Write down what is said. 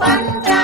Fantastic.